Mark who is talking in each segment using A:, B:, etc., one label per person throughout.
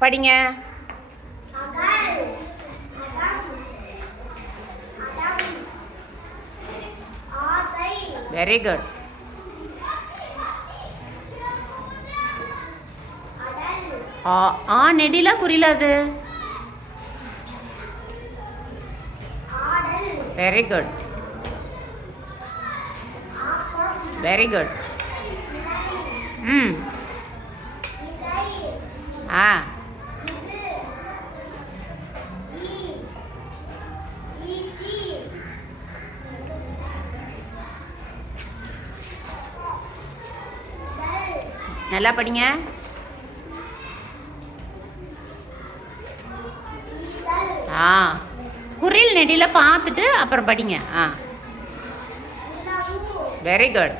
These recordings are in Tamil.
A: படிங்க. வெரி குட் ஆ ஆ நெடில குறில அது. வெரி குட் வெரி குட் ம். ஆ. நல்லா படிங்க. ஆ. குரில் நெடியில் பார்த்துட்டு அப்புறம் படிங்க. ஆ. வெரி குட்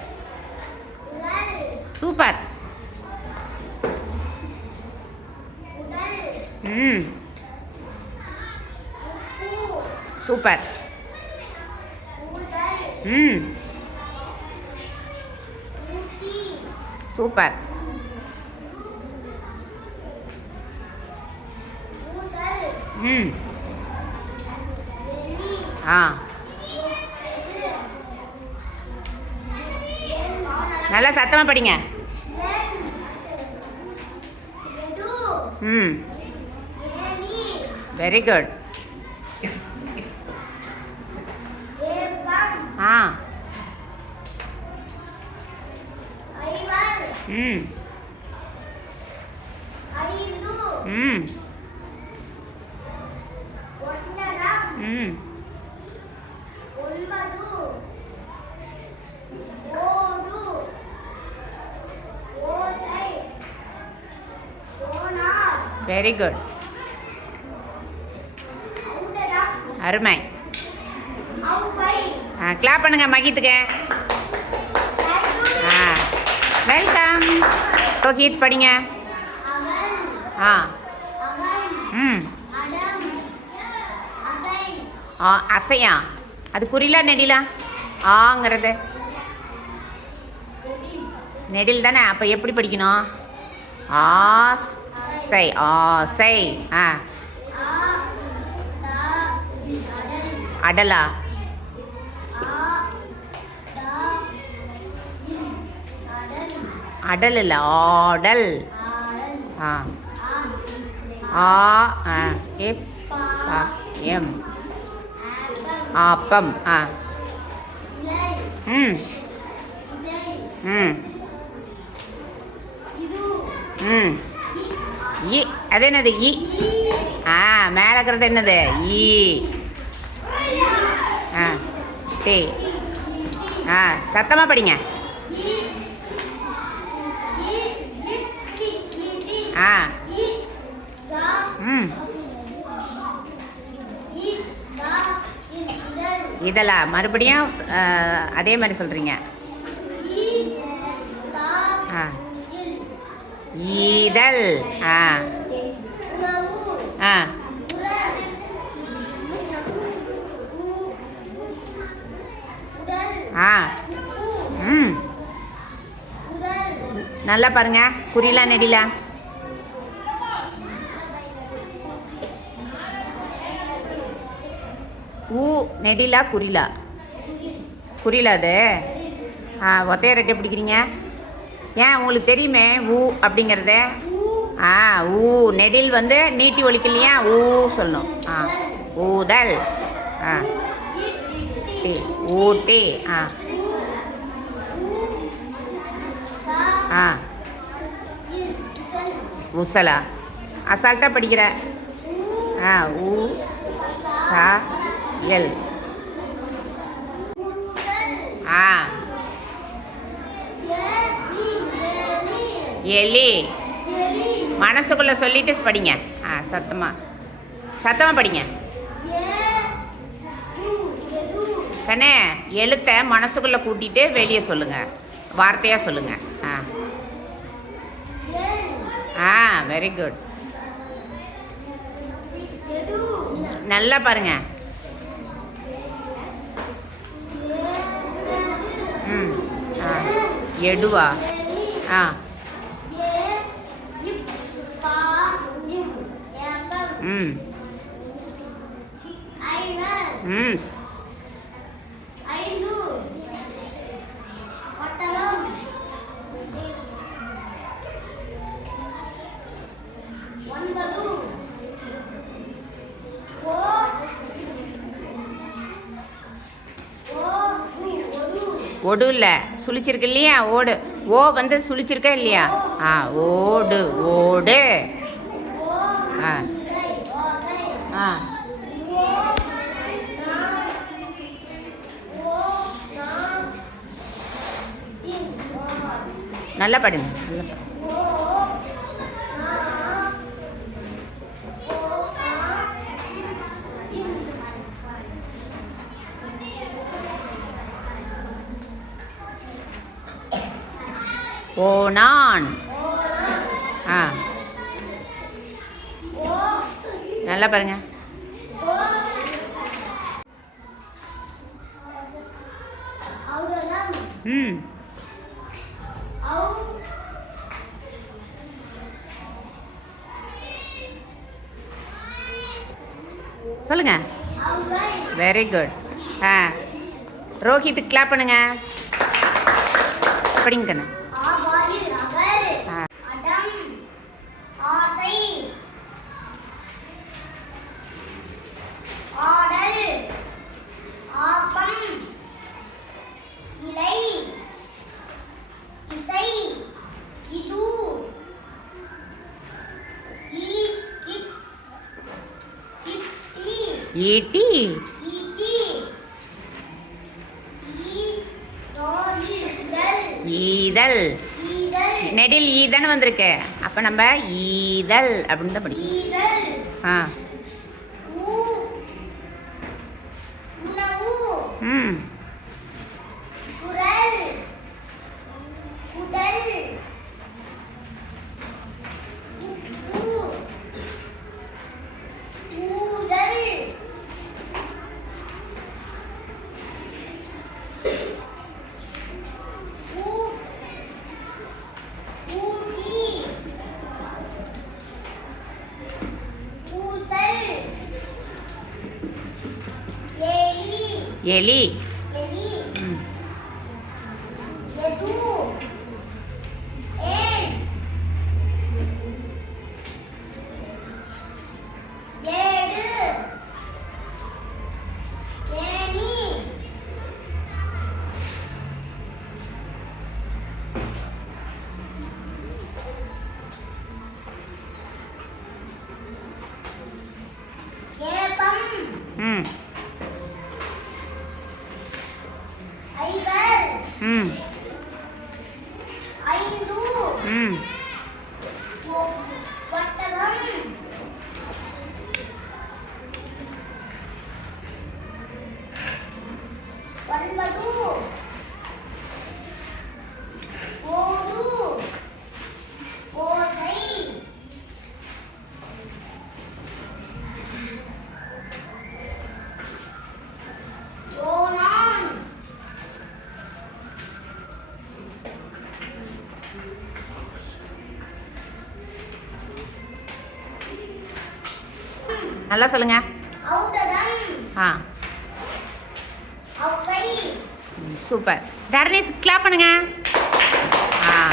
A: சூப்பர் ம். சூப்பர் ம். சூப்பர் ம். ஆ. நல்லா சத்தமாக படிங்க. ம். வெரி குட் ஆ. ம்
B: ஐந்து
A: ம்
B: ஒன்னரம்
A: ம்
B: ஒன்பது ஓடு ஓசை சோனார்
A: வெரி குட் அருமை. ஆ கிளாப் பண்ணுங்க மகித்துக்கு. ஆ வெல்கம் ரோஹித் படிங்க. ஆ. ம். ஆ அசையா? அது குறிலா நெடிலா? ஆங்கிறது. நெடில் தானே? அப்போ எப்படி படிக்கணும்? ஆஸ் ஆசை ஆசை ஆ
B: அடலா
A: அடல் இல்லை ஆடல். ஆ.
B: ஆ
A: எம். ஆப்பம். ஆ. ம். ம். ம். இ. அது என்னது இ? ஆ மேலே இருக்கிறது என்னது? ஈ ஆ டி ஆ சத்தமாக படிங்க. ஆ. ம். இதெல்லாம் மறுபடியும் அதே மாதிரி சொல்கிறீங்க ஆ ஈதல். ஆ. ஆ. ஆ. ம். நல்லா பாருங்க. குறிலா நெடிலா? ஊ நெடிலா குறிலா. குறிலா அது. ஆ ஒத்தைய ரெட்டை பிடிக்கிறீங்க? ஏன் உங்களுக்கு தெரியுமே ஊ அப்படிங்கிறத? ஆ ஊ. நெடில் வந்து நீட்டி ஒழிக்கலையா? ஊ சொல்லணும் ஆ ஊதல். ஆ. டி ஊட்டி. ஆ. ஆ. உசலா அசால்ட்டாக படிக்கிற. ஆ ஊ சா எல். ஆ. எலி. மனசுக்குள்ள சொல்லிட்டு படிங்க. ஆ சத்தமாக சத்தமாக படிங்க. கண்ணே எழுத்தை மனசுக்குள்ள கூட்டிகிட்டு வெளியே சொல்லுங்க. வார்த்தையாக சொல்லுங்க. ஆ. ஆ வெரி குட் நல்லா பாருங்க. ம் ஆ. எடுவா ஆ. ம். ம். ஒடு இல்லை. சுழிச்சிருக்கு இல்லையா? ஓடு. ஓ வந்து சுழிச்சிருக்கா இல்லையா? ஆ ஓடு ஓடு
B: ஓ
A: ஆ
B: இலை ஓலை
A: ஆ
B: ஓ நாம் ஓ நாம் இன் ஓ
A: நல்லா படிங்க. நல்லா
B: ஓ நான்.
A: ஆ. நல்லா பாருங்க. ம்
B: அவு
A: சொல்லுங்க. வெரி குட் ஆ. ரோஹித்துக்கு கிளாப் பண்ணுங்க. அப்படிங்கண்ணா கண்ணு
B: ஆபாயில் அகல்
A: ஆ.
B: அடம் ஆசை ஆடல் ஆப்பம் இலை இசை இது ஈ இட் இட்டி
A: ஈட்டி
B: நோயிதல்
A: ஈதல். நெடில் ஈதன் வந்திருக்கு. அப்போ நம்ம ஈதல் அப்படின்னு தான் படிக்கணும் ஆ. எலி நல்லா சொல்லுங்க. ஆ. சூப்பர். டர்னிஸ் கிளாப் பண்ணுங்க. ஆ.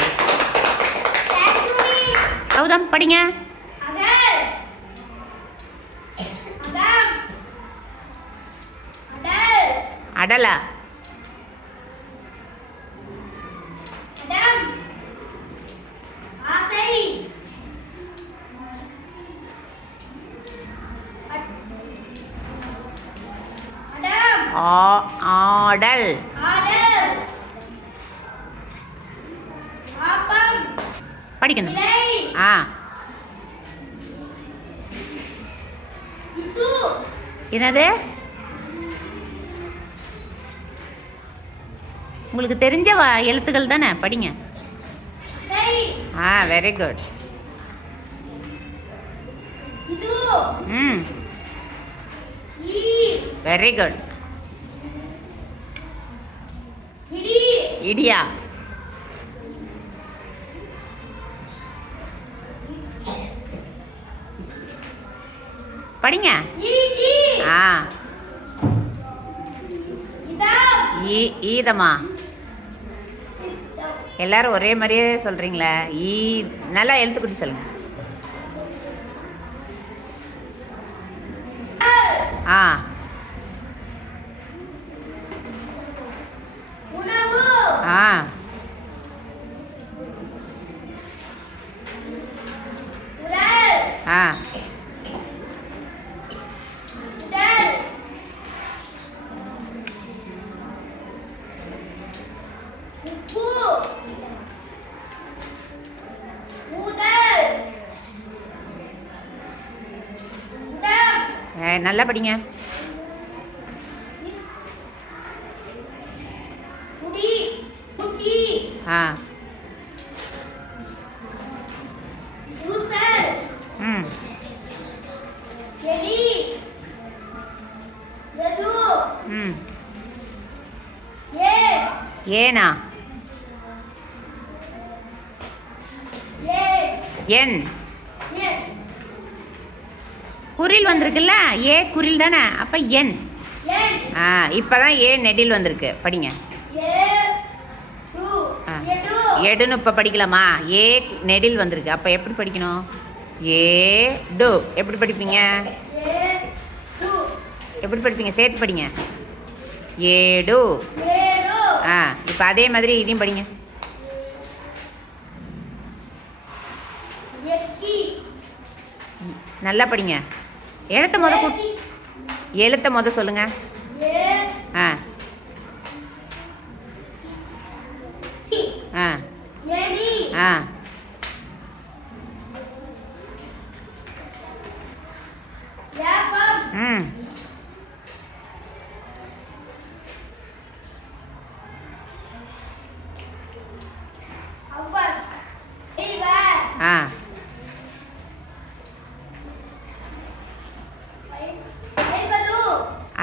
A: கௌதம் படிங்க.
B: அடல்.
A: எழுத்துக்கள் தானே? படிங்க. ஆ வெரி குட் ம். வெரி குட்
B: இடி.
A: இடியா? படிங்க. ஆ. ஈதமா? எல்லாரும் ஒரே மாதிரியே சொல்கிறீங்களே ஈ நல்லா எழுத்துக்குட்டி சொல்லுங்கள் நல்லா படிங்க. ஆ. ம். ம். ஏனா?
B: ஏ
A: என்.
B: ஏ
A: குரில் வந்திருக்குல்ல? ஏ குரில் தானே? அப்போ என். ஆ இப்போ தான் ஏ நெடில் வந்திருக்கு. படிங்க. ஆ. எடுன்னு இப்போ படிக்கலாமா? ஏ நெடில் வந்திருக்கு. அப்போ எப்படி படிக்கணும்? ஏ டு. எப்படி படிப்பீங்க? எப்படி படிப்பீங்க? சேர்த்து படிங்க. ஏடு ஆ இப்போ அதே மாதிரி இதையும் படிங்க. நல்லா படிங்க. எழுத்த முத கு எழுத்த முத சொல்லுங்க.
B: ஏ
A: ஆ.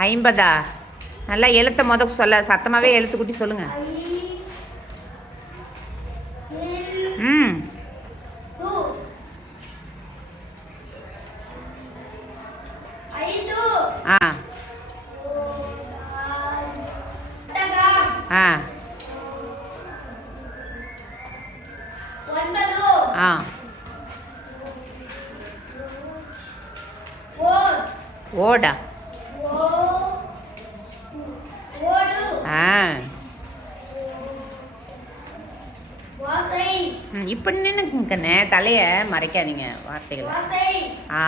B: ஐம்பதா?
A: நல்லா எழுத்த முத சொல்ல சத்தமாகவே எழுத்து சொல்லுங்கள் நின்றுக்கண்ணே மறைக்காதீங்க வார்த்தைகளை. ஆ.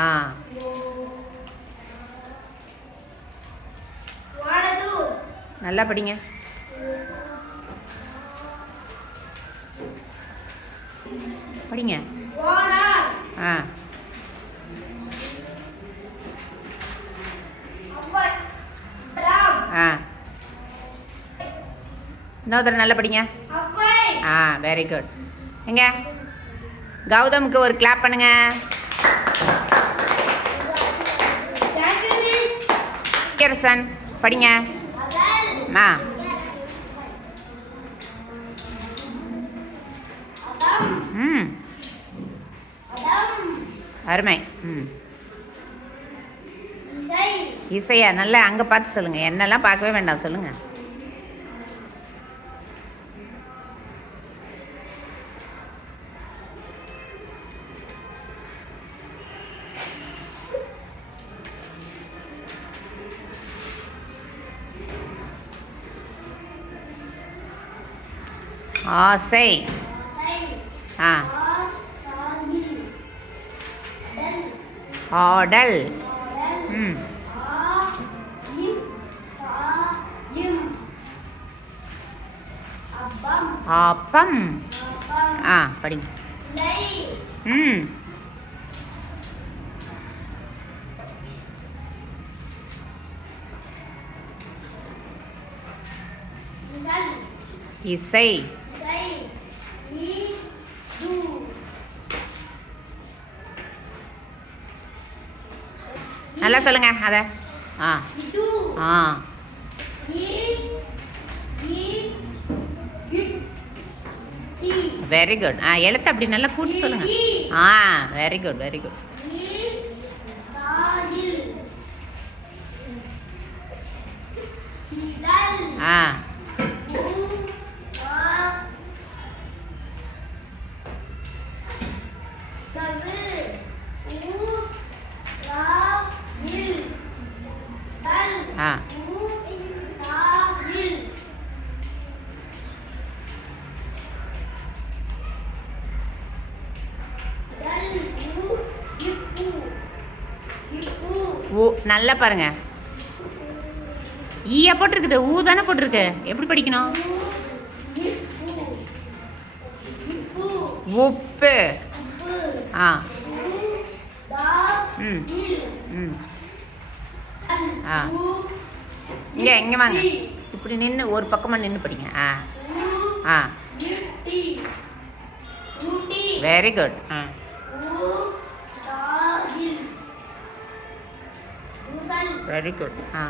A: நல்லா படிங்க. படிங்க. ஆ. ஆ. இன்னொரு நல்லா படிங்க. ஆ வெரி குட் எங்க? கௌதமுக்கு ஒரு கிளாப் பண்ணுங்க.
B: ஜாங்கலிஸ்
A: படிங்க.
B: மா.
A: ஆ ம். அருமை. ம். இசையா? நல்லா அங்கே பார்த்து சொல்லுங்கள் என்னெல்லாம் பார்க்கவே வேண்டாம். சொல்லுங்கள் ஆசை. ஆ. ஆடல். ம். ஆப்பம். ஆ படிங்க. ம். இசை. நல்லா சொல்லுங்க அதை. ஆ. ஆ. வெரி குட் ஆ எழுத்து அப்படி நல்லா கூட்டி சொல்லுங்க. ஆ வெரி குட் வெரி குட் ஆ. நல்லா பாருங்க. ஈயா போட்டிருக்குது ஊ தானே போட்டிருக்கு. எப்படி படிக்கணும்? உப்பு. ஆ. ம். ம். ஆ. இங்கே இங்கே வாங்க. இப்படி நின்று ஒரு பக்கமாக நின்று படிங்க. ஆ. ஆ. வெரி குட் வெரி குட் ஆ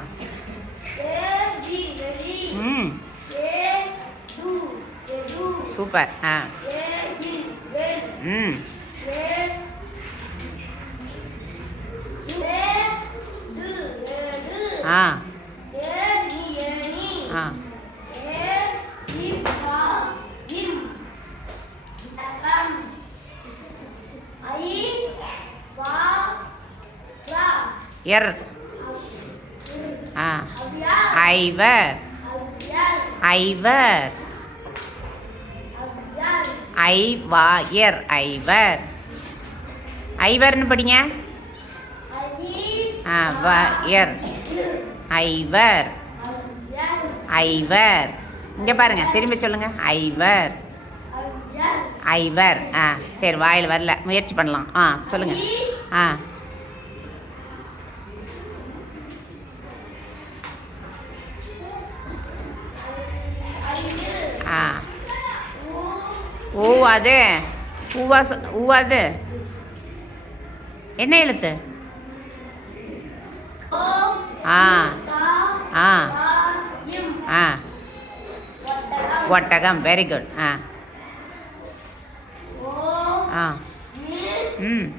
A: ம் சூப்பர் ஆ ம் ஆ ஆ எர் ஐவர். ஐவர். ஐவாயர் ஐவர். ஐவர்னு படிங்க.
B: ஐ
A: ஆ ஐவர். ஐவர். இங்கே பாருங்க திரும்பி சொல்லுங்க. ஐவர். ஐவர். ஆ சரி வாயில் வரல. முயற்சி பண்ணலாம். ஆ சொல்லுங்க. ஆ.
B: ஓவாது
A: ஓ அது ஊவா சொ- என்ன எழுத்து? ஆ ஆ ஆ.
B: ஒட்டகம்
A: வெரி குட் ஆ. ஆ. ம்.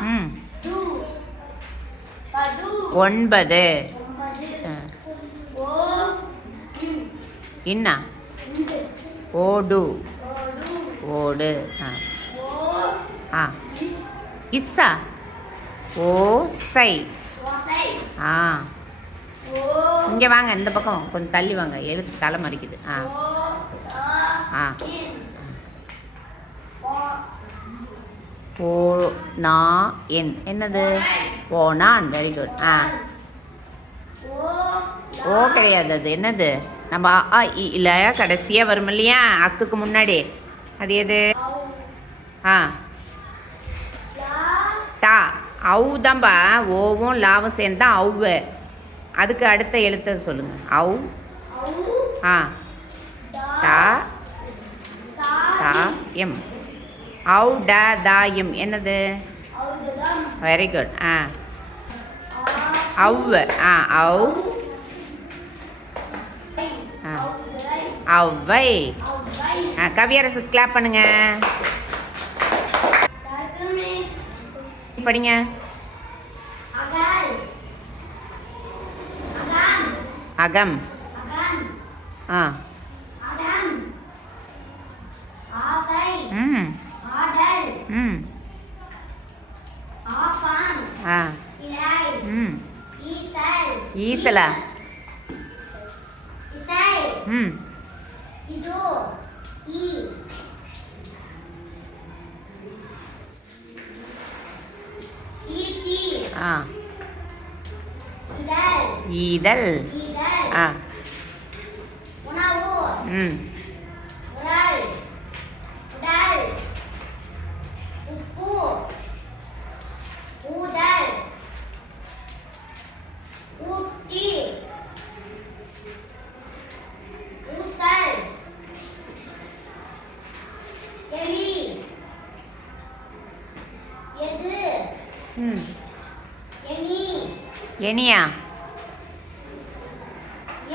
A: ம். ஒன்பது.
B: ஒன்பது
A: இன்னா? ஓடு.
B: ஓடு.
A: ஆ. ஆ. இஸ்ஸா ஓ சை.
B: ஓசை
A: ஆ. இங்கே வாங்க இந்த பக்கம். கொஞ்சம் தள்ளி வாங்க. எழுத்து தலை மறிக்குது ஆ. ஆ.
B: ஓ
A: நா என். என்னது? ஓ நான். வெரி குட் ஆ.
B: ஓ
A: கிடையாது அது. என்னது? நம்ம ஆ இ, கடைசியாக வரும் இல்லையா? அக்குக்கு முன்னாடி. அது எது? ஆ. டா அவு தான்பா ஓவும் லாவும் சேர்ந்தா அவ்வு அதுக்கு அடுத்த எழுத்த சொல்லுங்க. அவு ஆ.
B: தா.
A: டா
B: தா.
A: தா எம். அவு ட தா எம். என்னது? வெரி குட் ஆ. அவ்வு ஆ அவு அவ்வை. கவியரசு கிளாப் பண்ணுங்க. படிங்க.
B: அகம்.
A: ஆ. ம். ம். ஆ. ம்.
B: ஈசல்.
A: ம். ஆ.
B: இதழ்.
A: ஆ.
B: உணவு.
A: ம். எனியா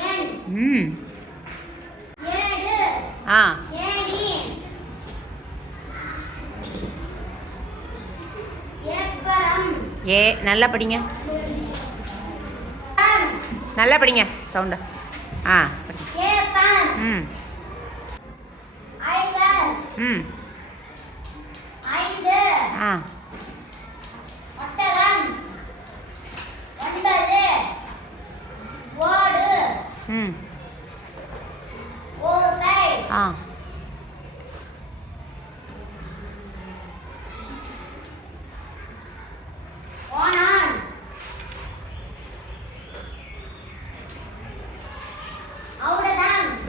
B: என்
A: ம். ஆ. ஏ நல்லா படிங்க. நல்லா படிங்க சவுண்டா. ஆ ம்.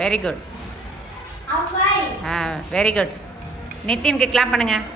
A: வெரி குட் ஆ வெரி குட் நிதினுக்கு கிளாப் பண்ணுங்கள்